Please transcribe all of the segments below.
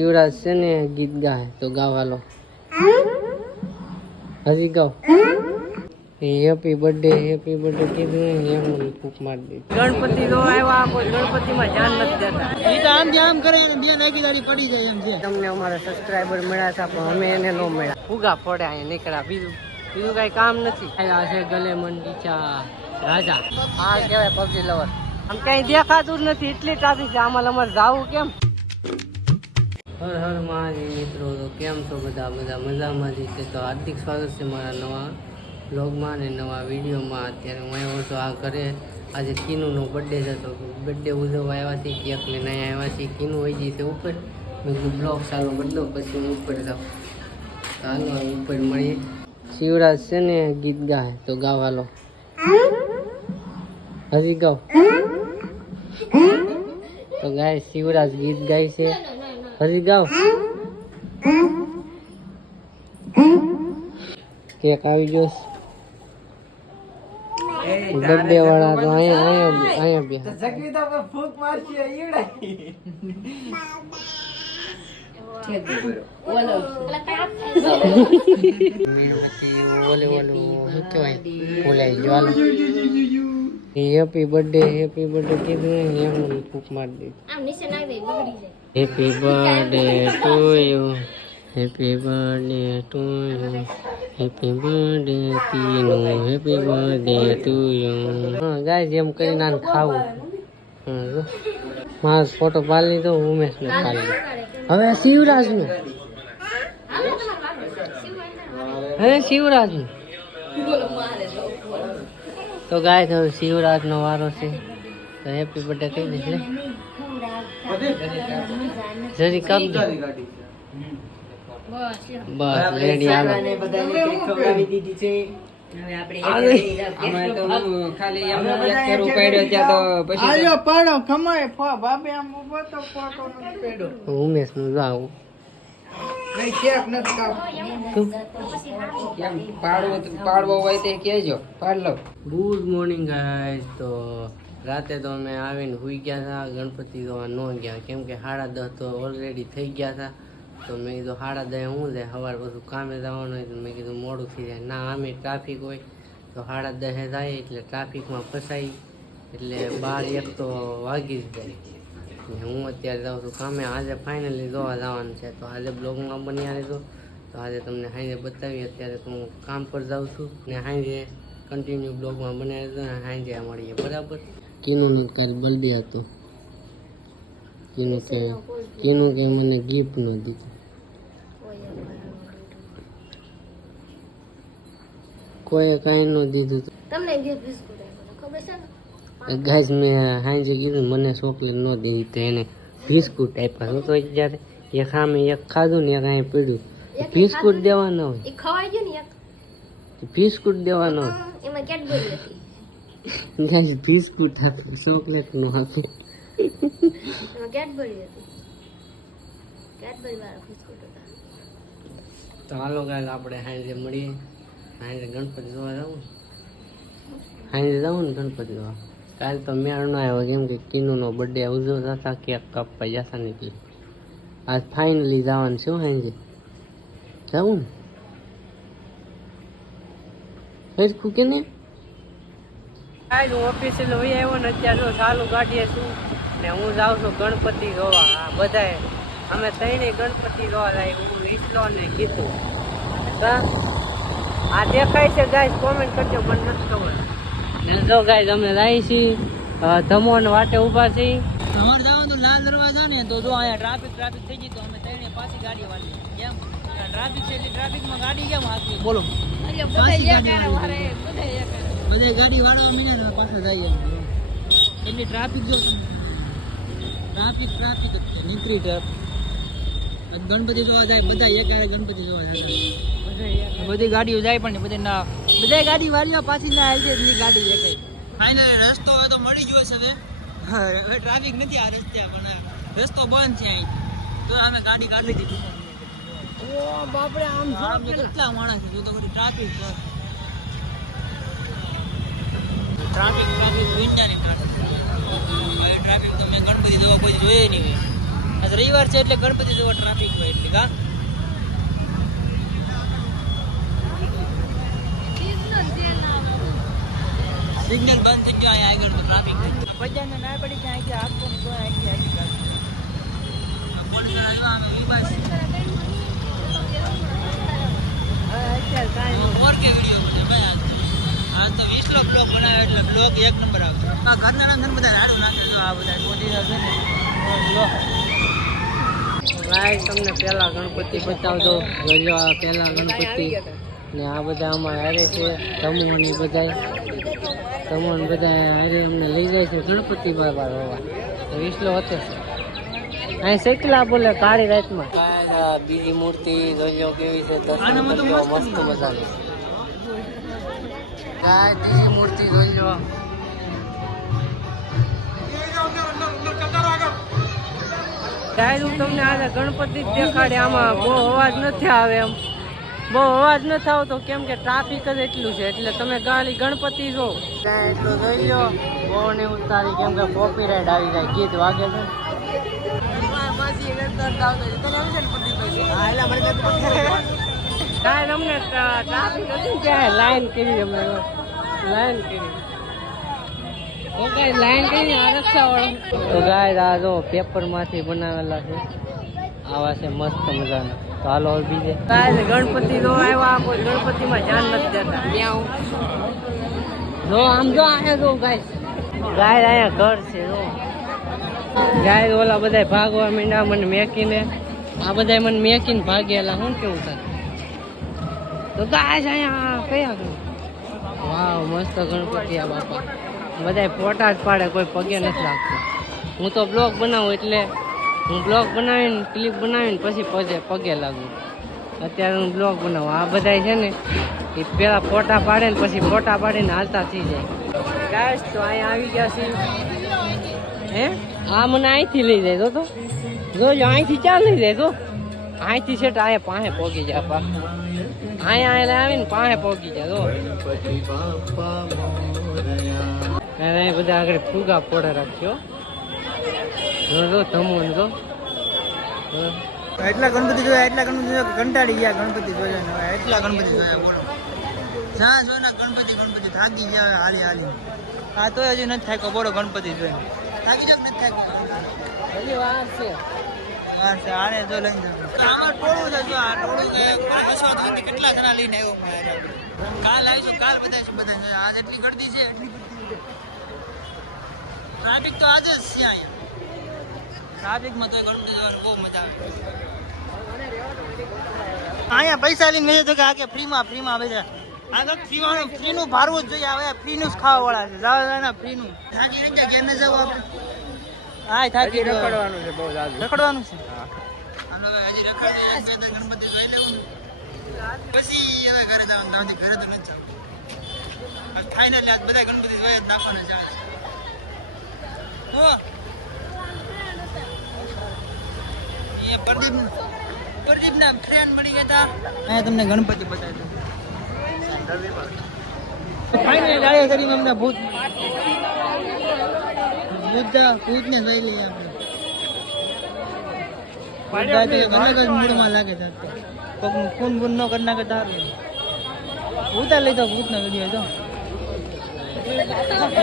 યુવરાજ છે ને ગીત ગાય તો ગાવાલો હજી ગાવ. હેપી બર્થડે હેપી બર્થડે કીધું એમ કૂક મારી દીધી ગણપતિ નો આવ્યા કોઈ ગણપતિ માં ધ્યાન નથી દેતા. ઈ તો આમ આમ કરે અને બે નાખી દાડી પડી જાય એમ છે. તમને અમારા સબસ્ક્રાઈબર મળ્યા હતા પણ અમે એને ન મળ્યા. ફુગા ફોડે અહીંયા નીકળ્યા. બીજું બીજું કઈ કામ નથી. આ છે ગલે મંડી ચા રાજા. આ કહેવાય પબજી લવર. આમ ક્યાંય દેખાતું જ નથી એટલી ટ્રાફિક છે આમાં અમારે જાવું કેમ? હર હર મહાદેવ મિત્રો, તો કેમ છો બધા? બધા મજામાં જ છે તો હાર્દિક સ્વાગત છે મારા નવા બ્લોગમાં અને નવા વિડીયોમાં. અત્યારે હું આવ્યો છું આ ઘરે. આજે કીનુનો બર્થડે છે, તો બર્થડે ઉજવવા આવ્યા છીએ. કેક અહીંયા આવ્યા છીએ. કીનું હોય ગઈ છે ઉપર. મેં કીધું બ્લોગ ચાલો બદલો પછી હું ઉપર જાઉં. ચાલો ઉપર મળીએ. શિવરાજ છે ને ગીત ગાય, તો ગાવાલો હજી ગાવ. તો ગાય, શિવરાજ ગીત ગાય છે. હજી ગાવ. કેક આવી ગયો. બર્થડે વાળા તો અહીંયા અહીંયા અહીંયા બે જગવી તો આપણે ફૂંક મારશે મીણબત્તી ઓલે ઓલું શું કહેવાય? ભૂલાઈ ગયો હેપી બર્થડે હેપી બર્થડે કીધું ને એમ ફૂક મારી જાય happy birthday to you happy birthday to you happy birthday Tinu happy birthday to you હા ગાઈસ એમ કરીને આને ખાવું. હા મારો ફોટો પાડી લીધો ઉમેશને પાડી લીધો હવે શિવરાજનું. હવે શિવરાજનું. તો ગાય તો શિવરાજનો વારો છે. તો હેપી બર્થડે કહી દઈશ જરી કાપ દે બસ રેડી ખવડાવી દીધી છે. ઉમેશનું જાવ તે તો રાતે તો અમે આવીને સુઈ ગયા હતા ગણપતિ જોવા ન ગયા. કેમ કે સાડા દસ તો ઓલરેડી થઈ ગયા હતા તો મેં કીધું સાડા દસ હું જાય સવાર બધું કામે જવાનું હોય તો મેં કીધું મોડું થઈ જાય. ના, આમે ટ્રાફિક હોય. તો સાડા દસે જાય એટલે ટ્રાફિકમાં ફસાઈ. એટલે બાર એક તો વાગી જ જાય. ને હું અત્યારે જાઉં છું. કામે આજે ફાઇનલી જોવા જવાનું છે. તો આજે બ્લોગમાં બન્યા રહેજો તો આજે તમને હાઈને બતાવી અત્યારે તો હું કામ પર જાઉં છું ને હાઈને કન્ટિન્યુ બ્લોગમાં બનાવી રહેજો ને હાંજે મળીએ. બરાબર? કીનું કાલ બર્થડે હતું. કીનું કે કીનું કે મને ગિફ્ટ ન દીધું. કોઈએ કાંઈ ન દીધું તમને ગિફ્ટ ખબર છે ને? ગાઈસ મેં હાંજે કીધું મને ચોકલેટ ન દીધી તો એને બિસ્કુટ આપ્યા. હું તો જ્યારે એક સામે એક ખાધું ને એક અહીં પીડ્યું બિસ્કુટ દેવાનો હોય. ખવાઈ ગયું ને એક? બિસ્કુટ દેવાનો હોય. એમાં કેડબરી હતી. ગાઈઝ બિસ્કુટ આપ્યું ચોકલેટનું આપ્યું કેડબરી હતી. કેડબરી વાળા બિસ્કુટ હતા. તો હાલો ગાઈસ આપણે હાંજે મળીએ. હાંજે ગણપતિ જોવા જવું? હાંજે જવું ને ગણપતિ જોવા? કાલ તો મેળ ન આવ્યો કેમ કે કિનુનો બર્થડે ઉજવો હતા કેક કાપવા જતા નીકળી. આજ ફાઇનલી જવાનું હો હાંજે જવું ને? ફેરખું કે નહીં? કાલ હું ઓફિસે લઈ આવ્યો ને અત્યારે જો ચાલુ કાઢીએ છું. ને હું જાઉં છું ગણપતિ જોવા. આ બધાએ. અમે ત્રણેય ગણપતિ જોવા જાય. હું વિસલો ને કીધું. આ દેખાય છે ગાય કોમેન્ટ કરજો, મને નથી ખબર. જો ગાઈસ અમે જાય છીએ ધમોન વાટે ઊભા છીએ. અમારે જવાનું તો લાલ દરવાજા ને તો જો અહીંયા ટ્રાફિક ટ્રાફિક થઈ ગઈ તો અમે ત્રણે પાછી ગાડી વાળી કેમ? ટ્રાફિક છે એટલે ટ્રાફિકમાં ગાડી કેમ હાંકવી બોલો. બધા ગાડી વાળવા મીને ને પાછા જઈએ એટલી ટ્રાફિક જો ટ્રાફિક ટ્રાફિક જ છે નીકળી ટ્રાફિક ગણપતિ જોવા જાય બધા એક ગણપતિ જોવા જાય. બધી ગાડીઓ જાય પણ બધા ના બધા ગાડી વાળીઓ પાછી ના આવી જાય ગાડી દેખાય ફાઇનલ રસ્તો હવે તો મળી ગયો છે હવે. હવે ટ્રાફિક નથી આ રસ્તે પણ રસ્તો બંધ છે અહીં. તો અમે ગાડી કાઢી દીધી. ઓ બાપરે આમ આમ કેટલા માણસ છે જો તો બધી ટ્રાફિક છે. ટ્રાફિક ટ્રાફિક વિંડા ને ટ્રાફિક હવે ટ્રાફિક તો મેં ગણપતિ દવા કોઈ જોઈએ નહીં આજ રવિવાર છે એટલે ગણપતિ જવા ટ્રાફિક હોય એટલે કા? સિગ્નલ બંધ થઈ ગયો અહીંયા આગળ તો ટ્રાફિક બજારને ના પડી કે અહીંથી આપતો ને તો અહીંથી અહીંથી ગાડી પોલીસ આવ્યા અમે ઈ બસ ફોર કે વીડિયો છે ભાઈ આજ તો. આજ તો વીસ નો બ્લોગ બનાવ્યો એટલે બ્લોગ એક નંબર આવશે આ ઘરના નામ ધન બધા રાડું નાખે જો આ બધા મોદી છે ને જો ગાય તમને પેલા ગણપતિ બતાવજો જોજો આ પેલા ગણપતિ. ને આ બધા આમાં હારે છે તમોની બધા તમોન બધા હારે અમને લઈ જાય છે ગણપતિ બાબા રોવા તો વિસલો હતો. છે અહીં શેકલા બોલે કાળી રાતમાં? બીજી મૂર્તિ જોજો કેવી છે મસ્ત મજાની. ગાય ત્રીજી મૂર્તિ જોજો. હું તમને આજે ગણપતિ જ દેખાડે આમાં બહુ અવાજ નથી આવે એમ. બહુ અવાજ ન થાવ તો કેમ કે ટ્રાફિક જ એટલું છે એટલે તમે ગાડી ગણપતિ જો એટલું જોઈ લો બહુ ને ઉતારી કેમ કે કોપીરાઇટ આવી જાય ગીત વાગે છે. કાંઈ તમને ટ્રાફિક હતી ક્યાં લાઈન કરી અમને લાઈન કરી. લાઈન કરી આરક્ષા વાળો તો ગાય આ જો પેપરમાંથી બનાવેલા છે. આવા છે મસ્ત મજાના. હાલો બીજે. ગણપતિ જો આવ્યા કોઈ ગણપતિમાં ધ્યાન નથી દેતા. ત્યાં જો આમ જો અહીંયા જો ગાય. ગાય અહીંયા ઘર છે જો. ગાય ઓલા બધા ભાગવા મીંડા મને મેકીને. આ બધા મને મેકીને ભાગેલા શું કેવું થાય? તો ગાય છે અહીંયા કયા વાવ મસ્ત ગણપતિ આ બાપા. બધા ફોટા જ પાડે કોઈ પગે નથી લાગતું. હું તો બ્લોગ બનાવું એટલે હું બ્લોગ બનાવીને ક્લિપ બનાવીને પછી પગે પગે લાગુ. અત્યારે હું બ્લોગ બનાવું. આ બધા છે ને એ પેલા ફોટા પાડે ને પછી ફોટા પાડીને હાલતા થઈ જાય. ગાઈસ તો અહીંયા આવી ગયા છે હે? આ મને અહીંથી લઈ જાય જો તો. જોજો અહીંથી ચાલ લઈ જાય તો અહીંથી છે અહીંયા પાસે પહોંચી જાય પા. અહીંયા અહીંયા આવીને પાસે પહોંચી જાય તો બધા આગળ ફૂગા ફોડે રાખ્યો. જો જો જો. જો. એટલા ગણપતિ જોયા એટલા ગણપતિ જોયા કંટાળી ગયા ગણપતિ જોયા એટલા ગણપતિ જોયા બોલો. જ્યાં જોયા ગણપતિ ગણપતિ. થાકી ગયા હવે હાલી હાલી. આ તો હજી નથી થાક્યો. બોલો ગણપતિ જોઈને. થાકી જાવ નથી થાકી હજી વાર છે. આને જો ટોળું છે જો આ ટોળું કેટલા જણા લઈને આવ્યો કાલ આવીશું કાલ બધા છે બધા છે. આજ એટલી ગળદી છે એટલી ગળદી ટ્રાફિક તો આજે જ છે અહીંયા. ટ્રાફિકમાં તો જવાની બહુ મજા આવે. અહીંયા પૈસા લઈને મેં તો કે આ કે ફ્રીમાં ફ્રીમાં વેચે આગળ ફ્રીમાં ફ્રીનું ભારવું જ જોઈએ હવે ફ્રીનું જ ખાવા વાળા છે જાવ જાવ ફ્રીનું. થાકી રહી ગયા ઘેર ન જવું આપણે. હા થાકી રખડવાનું છે બહુ રખડવાનું છે. હજી રખડી ગણપતિ પછી હવે ઘરે જવાનું ઘરે તો નથી જવું આજ આજ બધા ગણપતિ જોઈ જ નાખવાના છે. આજ. એ પ્રદીપ પ્રદીપ ના ફ્રેન્ડ મળી ગયા હતા. અહીંયા તમને ગણપતિ બતાવી ફાઇનલી ગાડી કરી અમને ભૂત ભૂત ભૂતને જોઈ લઈએ આપણે ભૂત અલગ જ મૂડમાં લાગે છે કોકનું ખૂન બૂન ન કરી નાખે તારું. ઉતાર લીધો ભૂતનો વીડિયો તો.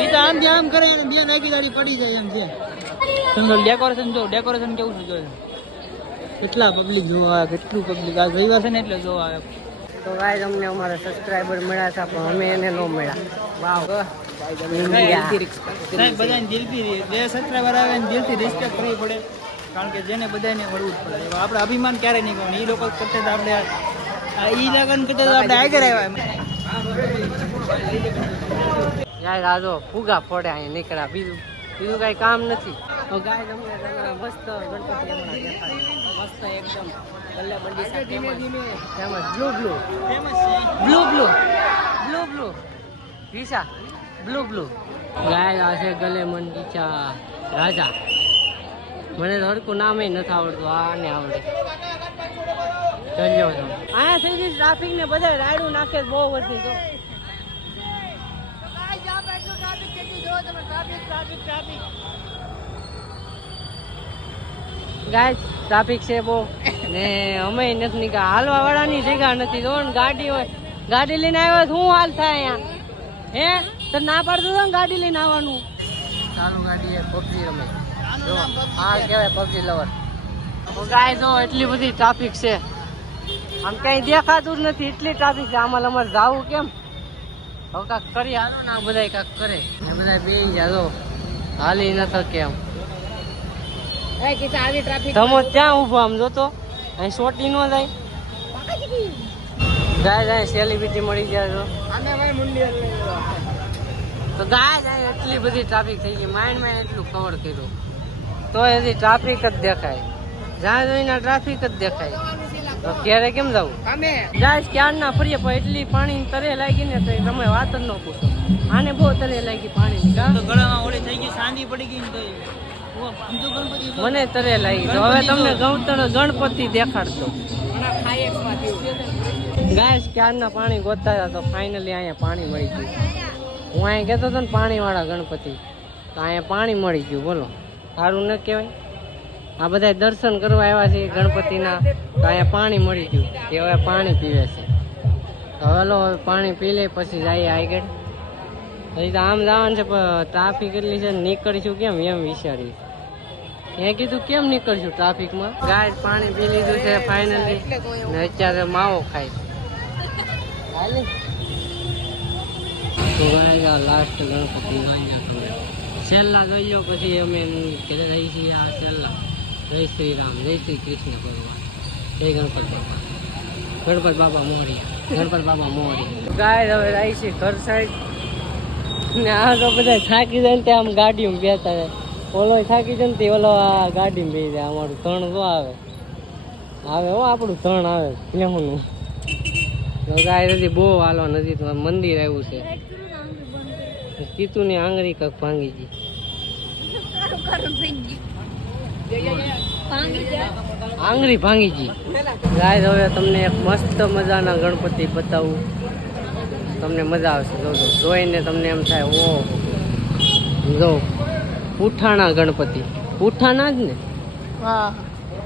એ તો આમ આમ કરે અને બે નાખી ગાડી પડી જાય એમ છે. ડેકોરેશન જો ડેકોરેશન કેવું છે જો કેટલા પબ્લિક જોવા આવે કેટલું પબ્લિક આ ગઈ છે ને એટલે જોવા આવે. તો ગાય અમને અમારા સબસ્ક્રાઈબર મળ્યા હતા પણ અમે એને ન મળ્યા. વાવ. બધાને દિલથી જે સબસ્ક્રાઈબર આવે ને દિલથી રિસ્પેક્ટ કરવી પડે કારણ કે જેને બધાને મળવું જ પડે. આપણે અભિમાન ક્યારે નહીં કરવાનું એ લોકો કરતા તો આપણે આ લગન કરતા તો આપણે આગળ આવ્યા યાર આ ફુગા ફોડે અહીંયા નીકળ્યા. બીજું બીજું કઈ કામ નથી. તો ગાય તમને તમને મસ્ત ગણપતિ હમણાં દેખાડ્યો મસ્ત એકદમ ગલ્લે બંડી સાથે famous blue blue. Blue blue. Blue blue. Blue blue. ગાય આ છે ગલે મંડીચા રાજા. મને તો હરકું નામે નથી આવડતું આને આવડે. ચલ્યો છો અહીંયા ગઈ ટ્રાફિક ને બધા રાયડું નાખે બહુ તો ગાય ટ્રાફિક છે બહુ. ને અમે નથી નીકળ્યા. હાલવા વાળાની જગ્યા નથી. જો ગાડી હોય ગાડી લઈને આવ્યો શું હાલ થાય અહીંયા? હે? તો ના પાડતો તો ગાડી લઈને આવવાનું? ચાલુ ગાડી પબજી રમે. જો આ કહેવાય પબજી લવર ગાય જો એટલી બધી ટ્રાફિક છે. આમ ક્યાંય દેખાતું જ નથી. એટલી ટ્રાફિક છે. આમાં અમારે જાવું કેમ? હવે કાંક કરી હાલો ને આ બધા કાંક કરે. એ બધા બે ગયા જો. હાલી ન શકે એમ તમે ત્યાં ઊભો આમ જોતો. અહીં સોટી ન જાય ગાય જાય સેલિબ્રિટી મળી ગયા છો તો ગાય જાય એટલી બધી ટ્રાફિક થઈ ગઈ. માઇન્ડમાં એટલું કવર કર્યું. તો એથી ટ્રાફિક જ દેખાય. જ્યાં જોઈને ટ્રાફિક જ દેખાય. તો ક્યારે કેમ જવું? જાય ક્યાં ના ફરીએ પણ એટલી પાણી તરે લાગી ને તો તમે વાત જ ન પૂછો. આને બહુ તરે લાગી પાણી તો ગળામાં ઓળી થઈ ગઈ સાંદી પડી ગઈ તો મને તરે લાગી. તો હવે તમને ગૌતણ ગણપતિ દેખાડતો. ગાય ક્યારના પાણી ગોતતા હતા તો ફાઇનલી અહીંયા પાણી મળી ગયું. હું અહીંયા કહેતો હતો ને પાણીવાળા ગણપતિ તો અહીંયા પાણી મળી ગયું બોલો. સારું ન કહેવાય? આ બધા દર્શન કરવા આવ્યા છે ગણપતિના. તો અહીંયા પાણી મળી ગયું. કે હવે પાણી પીવે છે. હલો, હવે પાણી પી લે, પછી જઈએ આગળ. હજી તો આમ જવાનું છે, પણ ટ્રાફિક એટલી છે નીકળીશું કેમ એમ વિચારી એ કીધું કેમ નીકળશું ટ્રાફિકમાં ગાય પાણી પી લીધું છે ફાઇનલી ને અત્યારે માવો ખાય તો ગાય લાસ્ટ ગણપતિ. છેલ્લા જોઈ લો, પછી અમે ઘરે આ છેલ્લા. જય શ્રી રામ જય શ્રી કૃષ્ણ ભગવાન જય ગણપત બાપા. ગણપત બાપા મોરિયા ગણપત બાપા મોરિયા. ગાય હવે રહી છે ઘર સાઈડ. ને આ તો બધા થાકી જાય ને તે આમ ગાડીમાં બેતા જાય ઓલો થાકી જાય ને તે ઓલો આ ગાડીમાં બેસી જાય અમારું ધણ તો આવે. આવે હો આપણું ધણ આવે. લેહુંનું તો ગાય નથી બહુ હાલો નથી તો મંદિર આવ્યું છે. કીતુની આંગળી કાંક ભાંગી ગઈ. આંગળી ભાંગી ગઈ ગાય હવે તમને એક મસ્ત મજાના ગણપતિ બતાવું. તમને મજા આવશે જોજો. જોઈને તમને એમ થાય ઓ જો ઉઠાણા ગણપતિ. ઉઠાણા જ ને?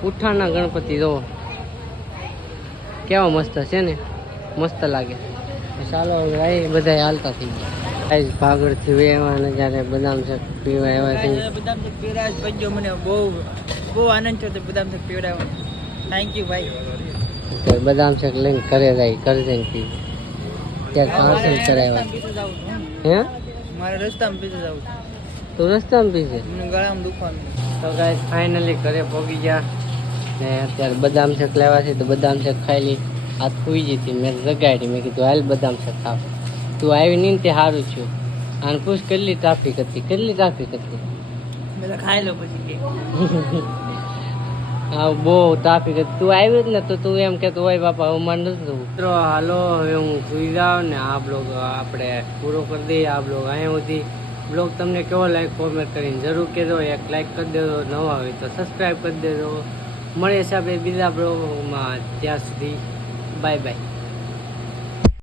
ઉઠાણા ગણપતિ જો. કેવા મસ્ત છે ને? મસ્ત લાગે. ચાલો ભાઈ બધા હાલતા થઈ ગયા. ગાઈસ ભાગળથી વેવા ને જ્યારે બદામ શેક પીવા આવ્યા છે બદામ શેક પીવડાવ્યો છે. ભાઈઓ મને બહુ બહુ આનંદ થયો તો બદામ શેક પીવડાવવાનો. થેન્ક યુ ભાઈ. બદામ શેક લઈને ઘરે જાય ઘરે જઈને પી ત્યાં પાર્સલ કરાવ્યા. હે. મારે રસ્તામાં જાઉં છું. તું રસ્તામાં પીશે મને ગળામાં દુખવાનું. તો ગાઈસ ફાઇનલી ઘરે પહોંચી ગયા. ને અત્યારે બદામ શેક લેવા છે તો બદામ શેક ખાઈ લી. હાથ ખુઈ જતી મેં જગાડી મેં કીધું હાલ બદામ શેક ખાવ. તું આવી નહીં તે સારું છું અને પૂછ કેટલી ટ્રાફિક હતી કેટલી ટ્રાફિક હતી. બધા ખાઈ લો પછી હા બહુ ટ્રાફિક હતી. તું આવ્યું જ ને તો તું એમ કહેતો હોય બાપા હું માન નથી મિત્રો હાલો હવે હું સુઈ જાઉં ને આ બ્લોગ આપણે પૂરો કરી દઈએ. આ બ્લોગ અહીંયા સુધી. બ્લોગ તમને કેવો લાઈક કોમેન્ટ કરીને જરૂર કહેજો. એક લાઈક કરી દેજો. નવા હોય તો સબસ્ક્રાઈબ કરી દેજો. મળે છે આપણે બીજા બ્લોગમાં. ત્યાં સુધી બાય બાય